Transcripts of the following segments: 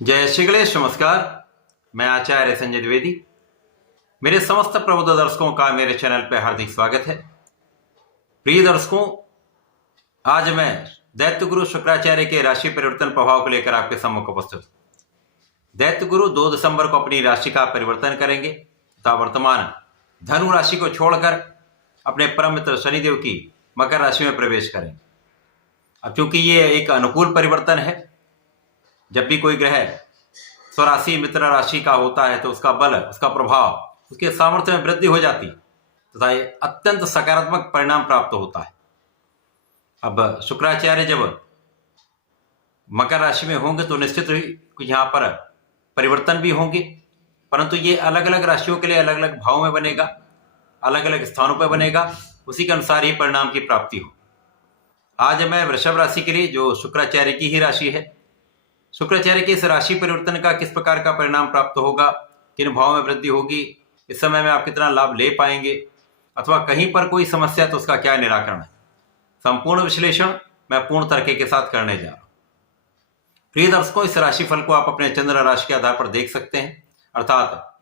जय श्री गणेश। नमस्कार, मैं आचार्य संजय द्विवेदी। मेरे समस्त प्रबुद्ध दर्शकों का मेरे चैनल पर हार्दिक स्वागत है। प्रिय दर्शकों, आज मैं दैत्य गुरु शुक्राचार्य के राशि परिवर्तन प्रभाव को लेकर आपके सम्मुख उपस्थित हूं। दैत्य गुरु 2 दिसंबर को अपनी राशि का परिवर्तन करेंगे तथा वर्तमान धनु राशि को छोड़कर अपने परम मित्र शनिदेव की मकर राशि में प्रवेश करेंगे। अब चूंकि ये एक अनुकूल परिवर्तन है, जब भी कोई ग्रह स्वराशि मित्र राशि का होता है तो उसका बल, उसका प्रभाव, उसके सामर्थ्य में वृद्धि हो जाती तथा ये अत्यंत सकारात्मक परिणाम प्राप्त होता है। अब शुक्राचार्य जब मकर राशि में होंगे तो निश्चित ही यहाँ पर परिवर्तन भी होंगे, परंतु ये अलग अलग राशियों के लिए अलग अलग भाव में बनेगा, अलग अलग स्थानों पर बनेगा, उसी के अनुसार ही परिणाम की प्राप्ति हो। आज मैं वृषभ राशि के लिए, जो शुक्राचार्य की ही राशि है, शुक्राचार्य के इस राशि परिवर्तन का किस प्रकार का परिणाम प्राप्त होगा, किन भाव में वृद्धि होगी, इस समय में आप कितना लाभ ले पाएंगे, अथवा कहीं पर कोई समस्या तो उसका क्या निराकरण है, संपूर्ण विश्लेषण मैं पूर्ण तरीके के साथ करने जा रहा हूं। प्रिय दर्शकों, इस राशिफल को आप अपने चंद्र राशि के आधार पर देख सकते हैं। अर्थात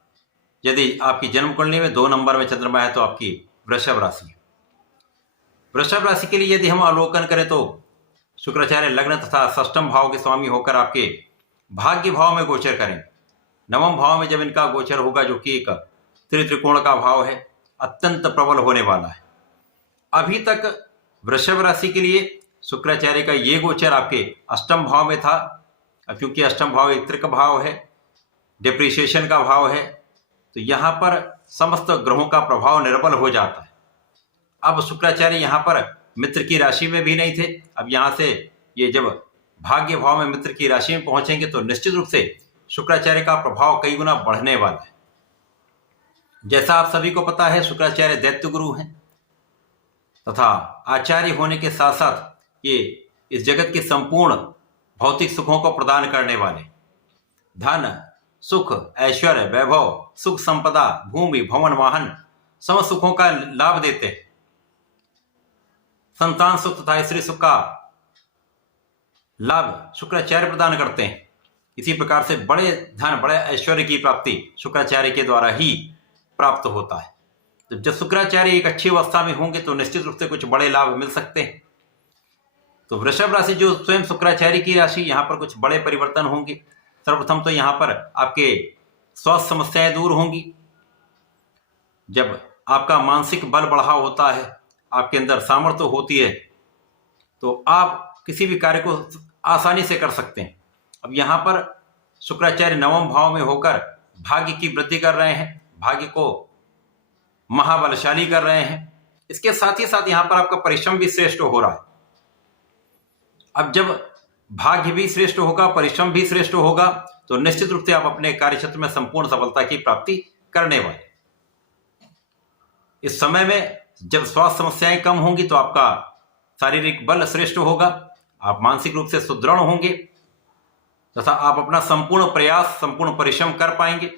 यदि आपकी जन्म कुंडली में 2 नंबर में चंद्रमा है तो आपकी वृषभ राशि है। वृषभ राशि के लिए यदि हम अवलोकन करें तो शुक्राचार्य लग्न तथा षष्ठम भाव के स्वामी होकर आपके भाग्य भाव में गोचर करेंगे। नवम भाव में जब इनका गोचर होगा, जो कि एक त्रिकोण का भाव है, अत्यंत प्रबल होने वाला है। अभी तक वृषभ राशि के लिए शुक्राचार्य का ये गोचर आपके अष्टम भाव में था। अब क्योंकि अष्टम भाव एक त्रिक भाव है, डिप्रिसिएशन का भाव है, तो यहाँ पर समस्त ग्रहों का प्रभाव निर्बल हो जाता है। अब शुक्राचार्य यहाँ पर मित्र की राशि में भी नहीं थे। अब यहाँ से ये जब भाग्य भाव में मित्र की राशि में पहुंचेंगे तो निश्चित रूप से शुक्राचार्य का प्रभाव कई गुना बढ़ने वाला है। जैसा आप सभी को पता है, शुक्राचार्य दैत्य गुरु हैं तथा आचार्य होने के साथ साथ ये इस जगत के संपूर्ण भौतिक सुखों को प्रदान करने वाले, धन, सुख, ऐश्वर्य, वैभव, सुख संपदा, भूमि, भवन, वाहन, समस्त सुखों का लाभ देते हैं। संतान सुख तथा स्त्री सुख का लाभ शुक्राचार्य प्रदान करते हैं। इसी प्रकार से बड़े धन, बड़े ऐश्वर्य की प्राप्ति शुक्राचार्य के द्वारा ही प्राप्त होता है। तो जब शुक्राचार्य एक अच्छी अवस्था में होंगे तो निश्चित रूप से कुछ बड़े लाभ मिल सकते हैं। तो वृषभ राशि, जो स्वयं शुक्राचार्य की राशि, यहाँ पर कुछ बड़े परिवर्तन होंगे। सर्वप्रथम तो यहाँ पर आपके स्वास्थ्य समस्याएं दूर होंगी। जब आपका मानसिक बल बढ़ा होता है, आपके अंदर सामर्थ्य होती है, तो आप किसी भी कार्य को आसानी से कर सकते हैं। अब यहाँ पर शुक्राचार्य नवम भाव में होकर भाग्य की वृद्धि कर रहे हैं, भाग्य को महाबलशाली कर रहे हैं। इसके साथ ही साथ यहाँ पर आपका परिश्रम भी श्रेष्ठ हो रहा है। अब जब भाग्य भी श्रेष्ठ होगा, परिश्रम भी श्रेष्ठ होगा, तो निश्चित रूप से आप अपने कार्य क्षेत्र में संपूर्ण सफलता की प्राप्ति करने वाले। इस समय में जब स्वास्थ्य समस्याएं कम होंगी तो आपका शारीरिक बल श्रेष्ठ होगा, आप मानसिक रूप से सुदृढ़ होंगे तथा आप अपना संपूर्ण प्रयास, संपूर्ण परिश्रम कर पाएंगे।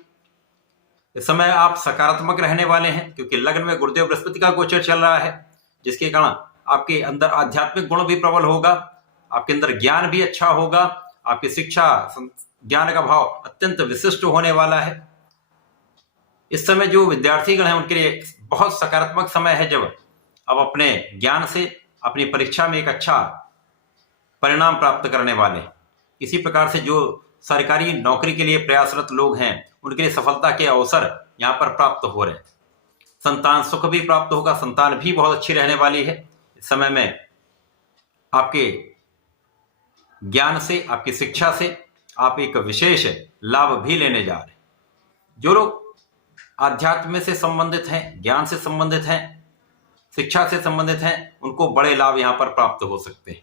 इस समय आप सकारात्मक रहने वाले हैं, क्योंकि लग्न में गुरुदेव बृहस्पति का गोचर चल रहा है, जिसके कारण आपके अंदर आध्यात्मिक गुण भी प्रबल होगा, आपके अंदर ज्ञान भी अच्छा होगा, आपकी शिक्षा, ज्ञान का भाव अत्यंत विशिष्ट होने वाला है। इस समय जो विद्यार्थीगण हैं उनके लिए बहुत सकारात्मक समय है, जब अब अपने ज्ञान से अपनी परीक्षा में एक अच्छा परिणाम प्राप्त करने वाले। इसी प्रकार से जो सरकारी नौकरी के लिए प्रयासरत लोग हैं उनके लिए सफलता के अवसर यहाँ पर प्राप्त हो रहे हैं। संतान सुख भी प्राप्त होगा, संतान भी बहुत अच्छी रहने वाली है। इस समय में आपके ज्ञान से, आपकी शिक्षा से आप एक विशेष लाभ भी लेने जा रहे हैं। जो लोग आध्यात्म से संबंधित हैं, ज्ञान से संबंधित हैं, शिक्षा से संबंधित हैं, उनको बड़े लाभ यहाँ पर प्राप्त हो सकते हैं।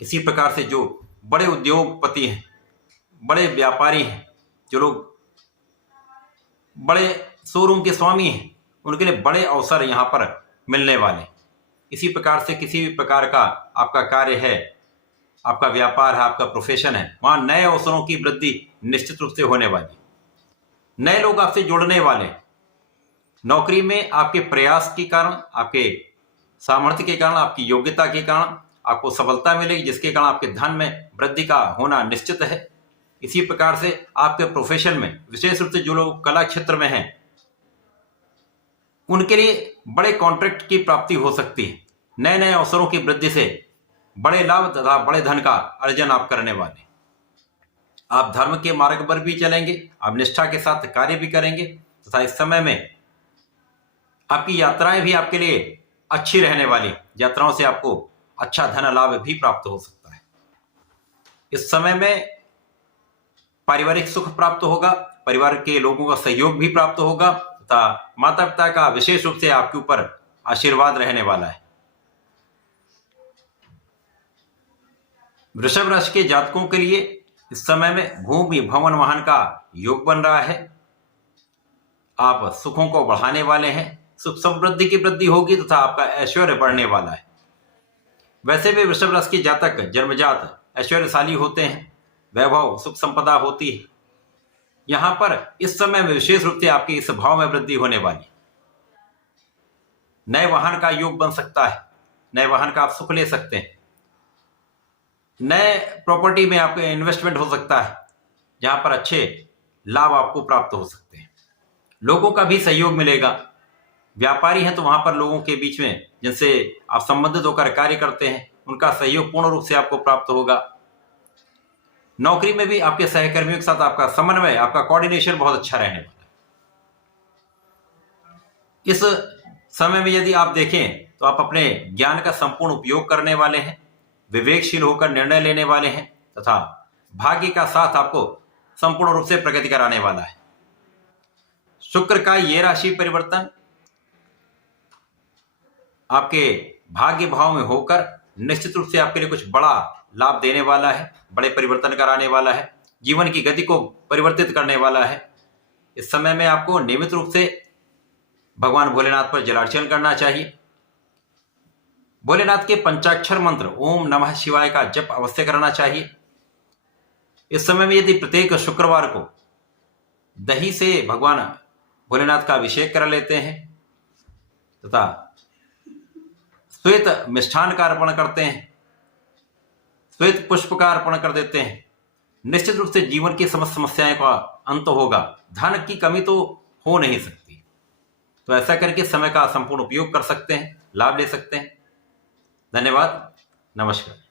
इसी प्रकार से जो बड़े उद्योगपति हैं, बड़े व्यापारी हैं, जो लोग बड़े शोरूम के स्वामी हैं, उनके लिए बड़े अवसर यहाँ पर मिलने वाले। इसी प्रकार से किसी भी प्रकार का आपका कार्य है, आपका व्यापार है, आपका प्रोफेशन है, वहाँ नए अवसरों की वृद्धि निश्चित रूप से होने वाली। नए लोग आपसे जुड़ने वाले। नौकरी में आपके प्रयास के कारण, आपके सामर्थ्य के कारण, आपकी योग्यता के कारण आपको सफलता मिलेगी, जिसके कारण आपके धन में वृद्धि का होना निश्चित है। इसी प्रकार से आपके प्रोफेशन में, विशेष रूप से जो लोग कला क्षेत्र में हैं, उनके लिए बड़े कॉन्ट्रैक्ट की प्राप्ति हो सकती है। नए नए अवसरों की वृद्धि से बड़े लाभ तथा बड़े धन का अर्जन आप करने वाले। आप धर्म के मार्ग पर भी चलेंगे, आप निष्ठा के साथ कार्य भी करेंगे तथा इस समय में आपकी यात्राएं भी आपके लिए अच्छी रहने वाली। यात्राओं से आपको अच्छा धन लाभ भी प्राप्त हो सकता है। इस समय में पारिवारिक सुख प्राप्त होगा, परिवार के लोगों का सहयोग भी प्राप्त होगा तथा माता पिता का विशेष रूप से आपके ऊपर आशीर्वाद रहने वाला है। वृषभ राशि के जातकों के लिए इस समय में भूमि भवन वाहन का योग बन रहा है। आप सुखों को बढ़ाने वाले हैं, सुख समृद्धि की वृद्धि होगी तथा आपका ऐश्वर्य बढ़ने वाला है। वैसे भी वृषभ राशि के जातक जन्मजात ऐश्वर्यशाली होते हैं, वैभव सुख संपदा होती है। यहां पर इस समय में विशेष रूप से आपके इस भाव में वृद्धि होने वाली। नए वाहन का योग बन सकता है, नए वाहन का आप सुख ले सकते हैं। नए प्रॉपर्टी में आपका इन्वेस्टमेंट हो सकता है, जहां पर अच्छे लाभ आपको प्राप्त हो सकते हैं। लोगों का भी सहयोग मिलेगा। व्यापारी हैं तो वहां पर लोगों के बीच में जिनसे आप संबंधित होकर कार्य करते हैं, उनका सहयोग पूर्ण रूप से आपको प्राप्त होगा। नौकरी में भी आपके सहकर्मियों के साथ आपका समन्वय, आपका कोऑर्डिनेशन बहुत अच्छा रहने वाला है। इस समय में यदि आप देखें तो आप अपने ज्ञान का संपूर्ण उपयोग करने वाले हैं, विवेकशील होकर निर्णय लेने वाले हैं तथा भाग्य का साथ आपको संपूर्ण रूप से प्रगति कराने वाला है। शुक्र का ये राशि परिवर्तन आपके भाग्य भाव में होकर निश्चित रूप से आपके लिए कुछ बड़ा लाभ देने वाला है, बड़े परिवर्तन कराने वाला है, जीवन की गति को परिवर्तित करने वाला है। इस समय में आपको नियमित रूप से भगवान भोलेनाथ पर जलार्चन करना चाहिए। भोलेनाथ के पंचाक्षर मंत्र ओम नमः शिवाय का जप अवश्य करना चाहिए। इस समय में यदि प्रत्येक शुक्रवार को दही से भगवान भोलेनाथ का अभिषेक कर लेते हैं तथा श्वेत मिष्ठान का अर्पण करते हैं, श्वेत पुष्प का अर्पण कर देते हैं, निश्चित रूप से जीवन की समस्त समस्याएं का अंत होगा। धन की कमी तो हो नहीं सकती। तो ऐसा करके समय का संपूर्ण उपयोग कर सकते हैं, लाभ ले सकते हैं। धन्यवाद, नमस्कार।